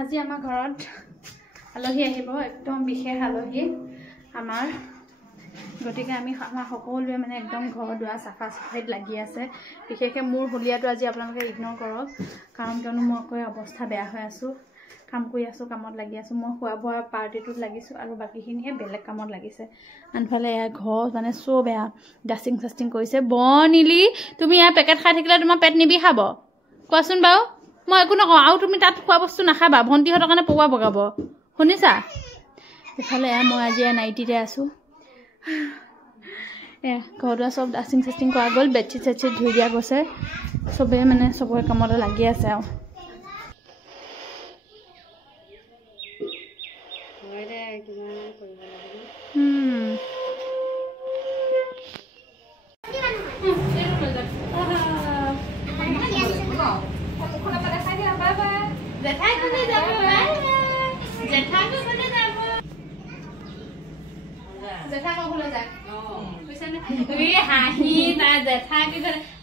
আজি আমাৰ ঘৰত আলহী আহিব, একদম বিশেষ আলহী আমাৰ। গতিকে আমি আমাৰ সকলোৱে মানে একদম ঘৰ দুৱাৰ চাফা চাফাইত লাগি আছে। বিশেষকৈ মোৰ হুলীয়াটো আজি আপোনালোকে ইগন'ৰ কৰক, কাৰণ কিয়নো মই আকৌ অৱস্থা বেয়া হৈ আছোঁ, কাম কৰি আছোঁ, কামত লাগি আছোঁ। মই খোৱা বোৱা পাৰ্টিটোত লাগিছোঁ আৰু বাকীখিনিয়ে বেলেগ কামত লাগিছে। আনফালে ইয়াৰ ঘৰ মানে চব বেয়া, ডাষ্টিং চাষ্টিং কৰিছে। বনিলি তুমি ইয়াৰ পেকেট খাই থাকিলে তোমাৰ পেট নিবিষাব? কোৱাচোন বাৰু, মই একো নকওঁ। আৰু তুমি তাত খোৱা বস্তু নাখাবা, ভণ্টিহঁতৰ কাৰণে পকোৱা পকাব, শুনিছা? ইফালে মই আজি নাইটিতে আছোঁ। ঘৰ দুৱাৰ চব ডাষ্টিং চাষ্টিং কৰা গ'ল, বেডশ্বীট চেডশ্বীট ধুই দিয়া গৈছে। চবেই মানে চবৰে কামতে লাগি আছে আৰু।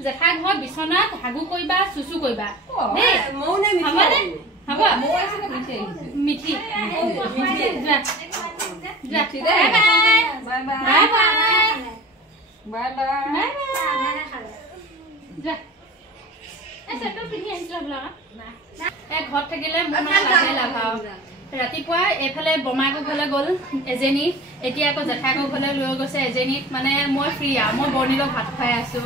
জেঠাই ঘৰ বিচনাত হাগু কৰিবা, চুচু কৰিবা। মিঠি ঘৰত থাকিলে ৰাতিপুৱা এইফালে বমাকৰ ঘৰলৈ গ'ল এজনী, এতিয়া আকৌ জেঠাইকৰ ঘৰলৈ লৈ গৈছে এজনীক। মানে মই ফ্ৰী আৰু, মই বৰ্ণিলক ভাত খুৱাই আছো।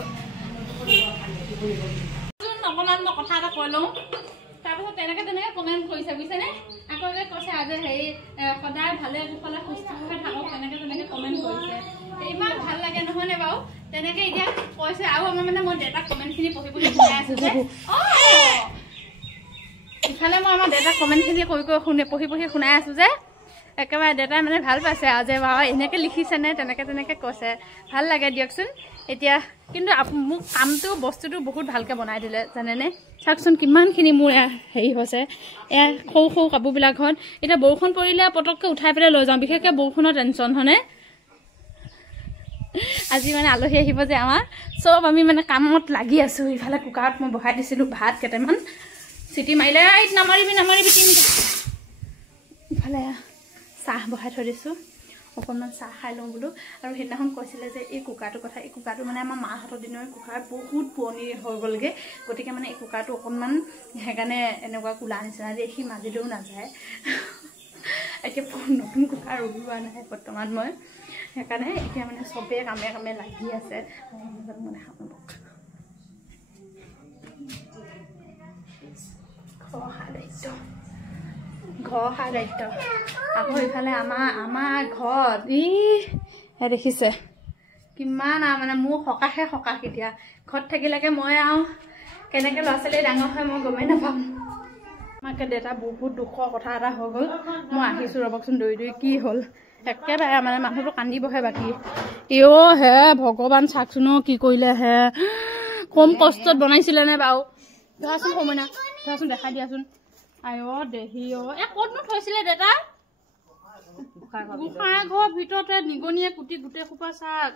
অকণমান মই কথা এটা কৈ লওঁ, তাৰপিছত তেনেকে কমেণ্ট কৰিছে বুজিছেনে? আকৌ যে কৈছে আজি হেৰি সদায় ভালে কুশলে সুস্থ হৈ থাকক, তেনেকে কমেণ্ট কৰিছে। ইমান ভাল লাগে নহয়নে বাৰু? তেনেকে এতিয়া কৈছে। আৰু আমাৰ মানে মই দেউতাক কমেণ্টখিনি পঢ়ি শুনাই আছো যে, ইফালে মই আমাৰ দেউতাক কমেণ্টখিনি পঢ়ি শুনাই আছো যে, একেবাৰে দেউতাই মানে ভাল পাইছে আৰু যে বাৰু এনেকৈ লিখিছেনে, তেনেকে কৈছে। ভাল লাগে দিয়কচোন। এতিয়া কিন্তু মোক কামটো বস্তুটো বহুত ভালকৈ বনাই দিলে জানেনে? চাওকচোন কিমানখিনি মোৰ হেৰি হৈছে। এয়া সৰু সৰু কাপোৰবিলাকত এতিয়া বৰষুণ পৰিলে পটককৈ উঠাই পেলাই লৈ যাওঁ, বিশেষকৈ বৰষুণৰ টেনশ্যন হয়নে? আজি মানে আলহী আহিব যে আমাৰ, চব আমি মানে কামত লাগি আছোঁ। ইফালে কুকাৰত মই বহাই দিছিলোঁ ভাত কেইটামান, চিটি মাৰিলে নামাৰিবি তিনিটা। ইফালে চাহ বহাই থৈ দিছোঁ, অকণমান চাহ খাই লওঁ বোলো। আৰু সেইদিনাখন কৈছিলে যে এই কুকাৰটোৰ কথা, এই কুকাৰটো মানে আমাৰ মাহঁতৰ দিনৰ কুকাৰ বহুত পুৰণি হৈ গ'লগৈ। গতিকে মানে এই কুকাৰটো অকণমান সেইকাৰণে এনেকুৱা কোলা নিচিনা যে সি মাজিলেও নাযায়। এতিয়া নতুন কুকাৰ ওলোৱা নাই বৰ্তমান মই, সেইকাৰণে এতিয়া মানে চবেই কামে কামে লাগি আছে। মানে ঘৰ সাৰ দায়িত্ব। আকৌ ইফালে আমাৰ ঘৰত দেখিছে কিমান আৰু মানে মোৰ সকাহ এতিয়া। ঘৰত থাকিলেকে মই আৰু কেনেকৈ ল'ৰা ছোৱালী ডাঙৰ হয় মই গমেই নাপাম। আমাকে দেউতা বহুত দুখৰ কথা এটা হৈ গ'ল। মই আহিছোঁ ৰ'বকচোন দৌৰি কি হ'ল। একেবাৰে মানে মানুহটো কান্দিবহে বাকী। হে ভগৱান চাওকচোন কি কৰিলে হে। কম কষ্টত বনাইছিলে নে বাৰু? ধৰাচোন সময় ধৰাচোন, দেখাই দিয়াচোন। দেহি ক'তনো থৈছিলে দেউতা? গোঁসাই ঘৰৰ ভিতৰতে নিগনিয়ে কুটি গোটেই সোপা চাক।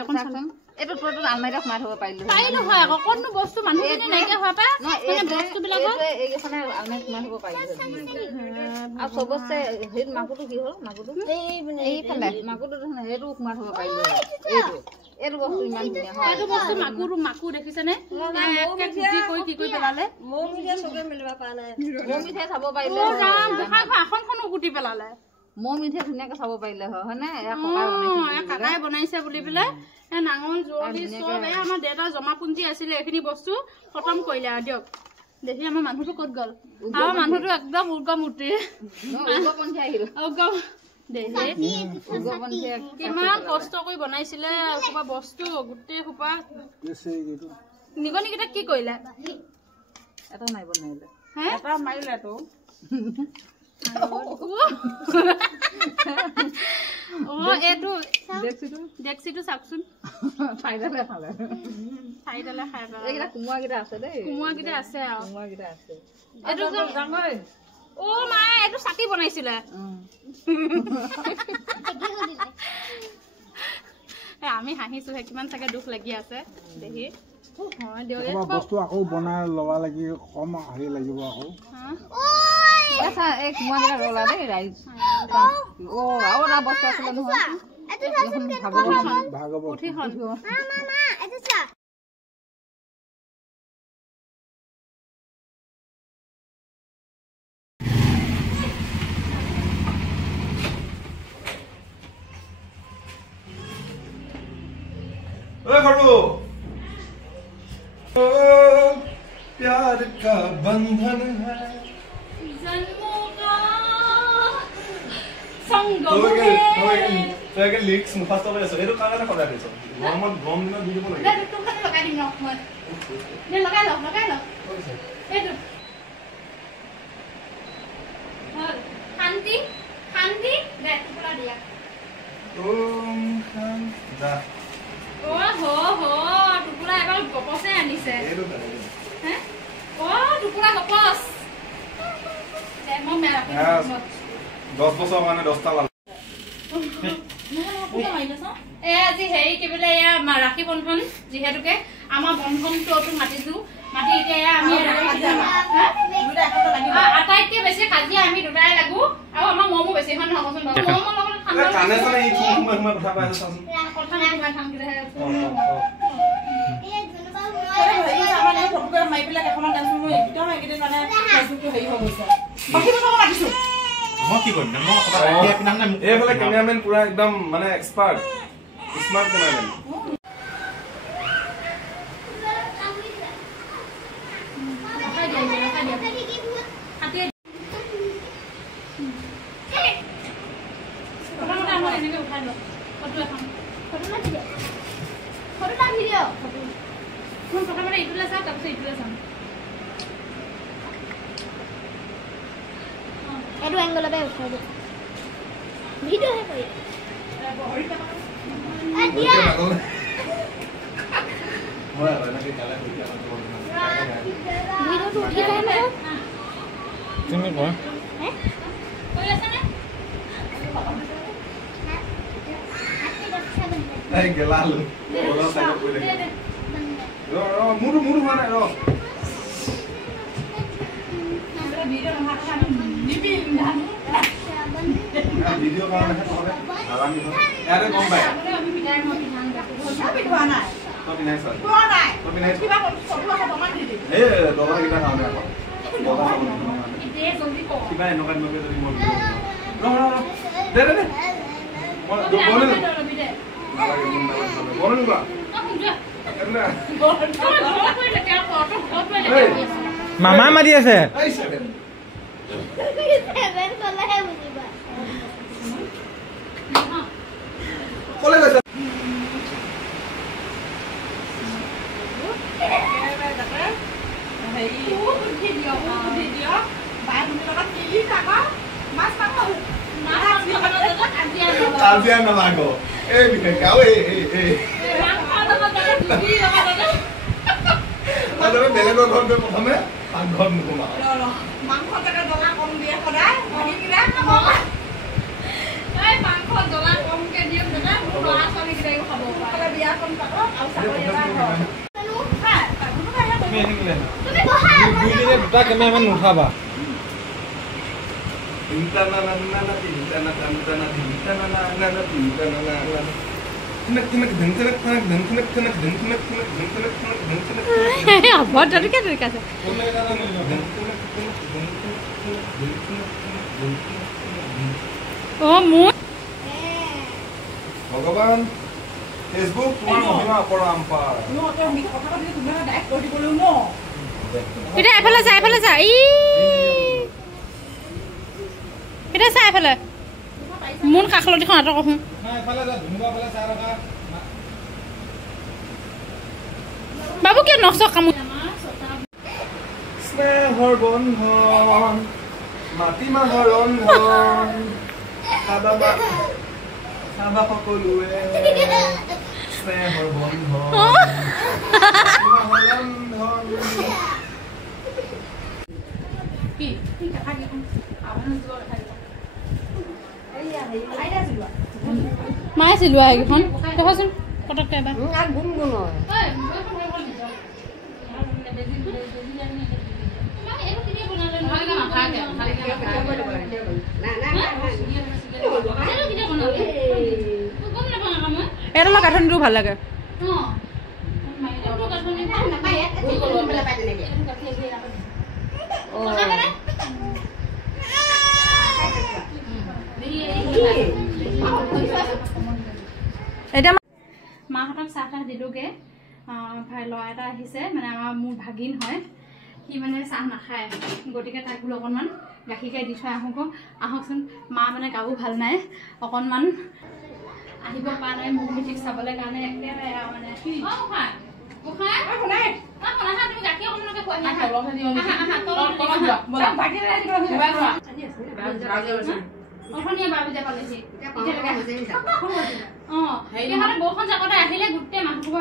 এখন চাচোন, এইটো আলমাৰিতে সোমাই থব পাৰিলো হয় আকৌ। ক'তনো বস্তু মানুহখিনি নাইকিয়া হোৱাৰ পৰা বস্তুবিলাক আলমাৰিত সোমাই থব পাৰিলো। আৰু চবতছে সেইটো মাকুৰটো কি হ'ল? এইফালে মাকুৰটো দেখোন সেইটো সোমাই থব পাৰিলো। এইটো বস্তু ইমান ধুনীয়া হয়। এইটো বস্তু মাকুৰ দেখিছেনে? কি কৰি পেলালে? মৌ মিঠাই চাব পাৰিলে, আসনখনো কুটি পেলালে। মৌ মিঠাই ধুনীয়াকে চাব পাৰিলে হয়নে? কাকাই বনাইছে বুলি পেলাই নাঙল জোৰলি চব আমাৰ দেউতাৰ জমাপুঞ্জী আছিলে, এইখিনি বস্তু খতম কৰিলে আৰু দিয়ক। দেখি আমাৰ মানুহটো ক'ত গ'ল? আমাৰ মানুহটো একদম উৰ্গমূৰ্তি কিমান কষ্ট কৰি বনাইছিলে সোপা বস্তু, গোটেই সোপা নিগনিকেইটা কি কৰিলে? এটা মাৰিব নোৱাৰিলে, এটা মাৰিলেতো। এইটো ডেক্সিটো চাওকচোন, চাৰিডালে খালে। কোমোৰাকেইটা আছে দেই, কোমোৰাকেইটা আছে আৰু এইটো মায়ে এইটো চাকি বনাইছিলে। আমি হাঁহিছোহে, কিমান চাগে দুখ লাগি আছে দেখি। বস্তু আকৌ বনাই ল'ব লাগি কম হেৰি লাগিব আকৌ এক মই ৰলা দেই ৰাইজ অ আৰু এটা বস্তু আছিলে নহয় ভাগৱত प्यार का बंधन है जन्मों का संगम है तो एक लिरिक्स मुखास्त হৈ আছে এটো কাগজে খদাই দিছো গৰমত গৰম দিনত দি দিব লাগে দে তুমি কানে লগাই দিম নকমত দে লগাই ল এটো হল শান্তি শান্তি দে টুকুৰা দিয়া ওম শান যা ও হো হো টুকুৰা এবাৰ গপসে আনিছে এটো কাগজ হে ও টুকুৰা গপস দে মই মেৰা 10 বছৰ মানে 10টা লাল এ আজি হেৰি কি বোলে এয়া ৰাখি বন্ধন যিহেতুকে আমাৰ বন্ধনটো মাতিছো মাতি এতিয়া আমি আটাইতকৈ বেছি কাজিয়া আমি দুটাই লাগো আৰু আমাৰ মমো বেছি হয় নহবচোন মমো লগত ঠাণ্ডা কানে চানে ই সময় কথা পাই আছে চাচোন কথা নাই মই খাম কিহে মই কি কৰিম মই কথা এতিয়া পিনা না এইফালে ক্যামেৰাম্যান পুৰা একদম মানে এক্সপাৰ্ট স্মাৰ্ট ক্যামেৰাম্যান এটো এঙ্গেল पे उठा दे वीडियो है कोई दिया মই না কি কালা হইয়া वीडियो तो उठा है ना তুমি কোৱা हैं कोई ऐसा ना এই গেলালো ওলা সাইড কৰে ৰ মুড়ু মুড়ু মানে ৰ ভিডিও নহা নিবি ভিডিও কাৰণে কৰে আৰামি হয় ইয়াৰে গম পায় আমি বিদায় মই ধান আমি ধোৱা নাই তো বিনাই স্যাৰ ধোৱা নাই তো বিনাই কিবা ফটো আছে প্ৰমাণ দি দিম এ ডলাৰ কিটা খাওঁনে আকৌ ডলাৰ দে জলদি ক কিবা এনেকুৱা নকে যদি মই ৰ দে দে মই বনে ৰবি দে নালাগে বনে নিবা এনে মামা মাতি আছে এই সেভেন सेवन वाला है मुझे बात কলে গৈছে কাজিয়া নালাগো এই বিশেষ গাঁও এই বেলেগৰ ঘৰত গৈ প্ৰথমে পাকঘৰত নোসোমাও মাংস কেটা ডলা কম দিয়ে সদায় ভাগি কিনা এই মাংস জ্বলা কমকে দিম দাদা মোৰ ল'ৰা ছোৱালী কেইটাইও খাব পাৰে বিয়াখন পাতক আৰু চাকৰি এটা হয় তুমি আহিলে দুই দিনে দুটা কেমেৰামেন নুঠাবা ভগৱান ফেচবুক তোমাৰ মহিমা অপৰম্পাৰ এটা এফালে যা ই এটা চাই এফালে মোৰ কাষলতিখন আঁতৰ কৰো বাবু কিয় নষ্ট কাম স্নেহৰ বন্ধন মাটিমাহৰ ৰন্ধন খাবা সকলোৱে স্নেহৰ বন্ধন মাটিমাহৰ ৰন্ধন মায়ে চিলোৱা সেইখন দেখাচোন পটককৈ এবাৰ এটা লগ গাঁথনিটো ভাল লাগে এতিয়া মাহঁতক চাহ তাহ দিলোগে ল'ৰা এটা আহিছে মানে আমাৰ মোৰ ভাগিন হয় সি মানে চাহ নাখায় গতিকে তাক বোলো অকণমান গাখীৰ খাই দি থৈ আহকচোন মা মানে গাও ভাল নাই অকণমান আহিব পৰা নাই মোক মিটিক চাবলৈ কাৰণে একেবাৰে মানে বৰষুণ জাকতে আহিলে গোটেই মানুহ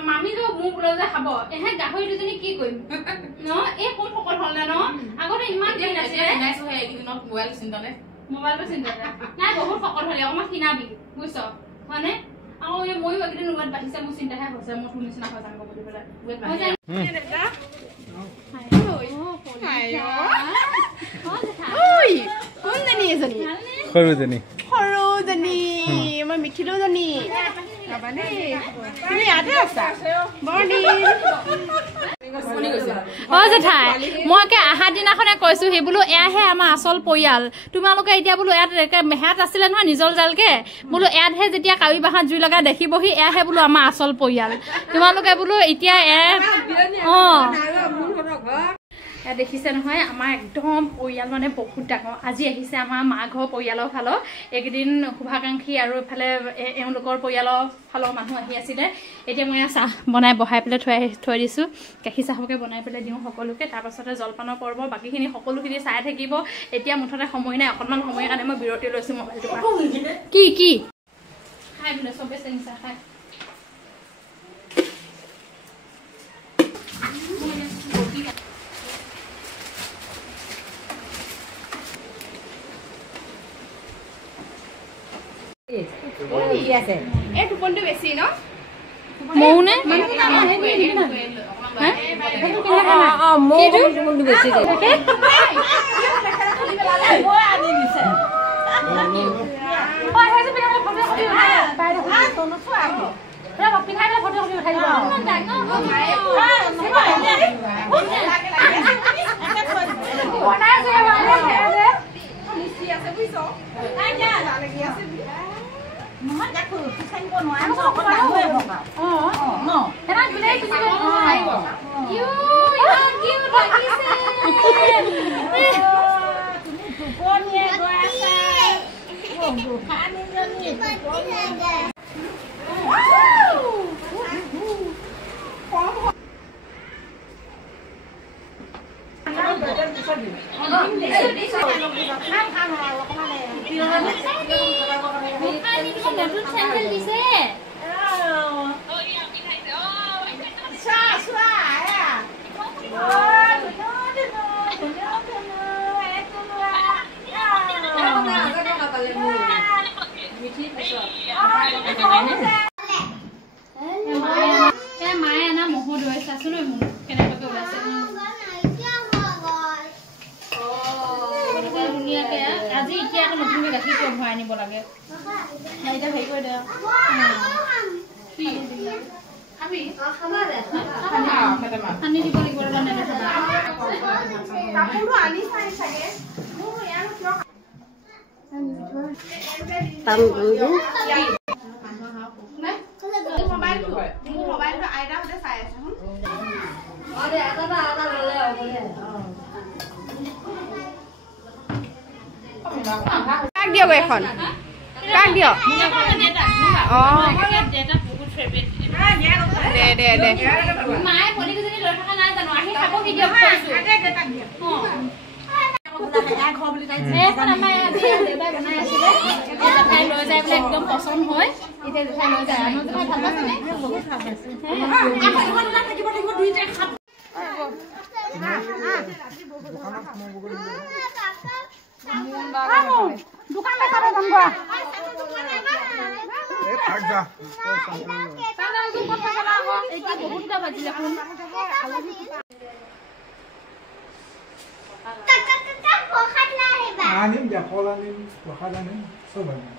মামিটো মোক বোলে যে খাব এহে গাহৰি দুজনী কি কৰিম ন এই কোন সকল হল ন আগতে ইমান দিন আছিলে মোবাইলটো চিন্তাতে নাই বহুত সকল হলে অকণমান কিনাবি বুজিছ মানে আৰু ময়ো এইকেইদিন ৱেট বাঢ়িছে মোৰ চিন্তাহে হৈছে মোৰ তোৰ নিচিনা হৈ যাব বুলি পেলাই কোনজনী এজনী সৰুজনী মই মিঠিলোজনী তুমি ইয়াতে আছা জেঠাই মই অহা দিনাখনে কৈছো সি বোলো এয়াহে আমাৰ আচল পৰিয়াল তোমালোকে এতিয়া বোলো ইয়াত মেহাত আছিলে নহয় নিজৰ জালকে বোলো ইয়াতহে যেতিয়া কাৱি বাঁহত জুই লগা দেখিবহি এয়াহে বোলো আমাৰ আচল পৰিয়াল তোমালোকে বোলো এতিয়া দেখিছে নহয় আমাৰ একদম পৰিয়াল মানে বহুত ডাঙৰ আজি আহিছে আমাৰ মা ঘৰ পৰিয়ালৰ ফালৰ এইকেইদিন শুভাকাংক্ষী আৰু এফালে এওঁলোকৰ পৰিয়ালৰ ফালৰ মানুহ আহি আছিলে এতিয়া মই চাহ বনাই বহাই পেলাই থৈ দিছোঁ গাখীৰ চাহকে বনাই পেলাই দিওঁ সকলোকে তাৰপাছতে জলপানৰ পৰ্ব বাকীখিনি সকলোখিনি চাই থাকিব এতিয়া মুঠতে সময় নাই অকণমান সময়ৰ কাৰণে মই বিৰতি লৈছোঁ মোবাইলটো কি খাই বোলে চবে চেনি চাহ খাই এই টোপনিটো বেছি ন মৌনে মায়ে আনা মহৰ দৈ চাচোন কেনেকৈ ওলাইছে ধুনীয়াকে আজি এতিয়া আকৌ নতুনকৈ গাখীৰটো ভৰাই আনিব লাগে এতিয়া হেৰি কৰি দে আনি দিব লাগিব কাক দিয়ক এখন কাক দিয়ক মায়ে পলিকেইজনী লৈ থকা নাই জানো আহি খাব কি দিয়ক লৈ যায় বোলে একদম পচন্দ হয় এতিয়া জেঠাই লৈ যায় জেঠাই ভাল পাইছেনে বহুত ভাল পাইছে দোকান বেচাব যাম এতিয়া বহুতটা বাজিলে ফোন কাকা প্ৰসাদ লৈ আহিবা আনিম দিয়া ফল আনিম প্ৰসাদ আনিম চব আনিম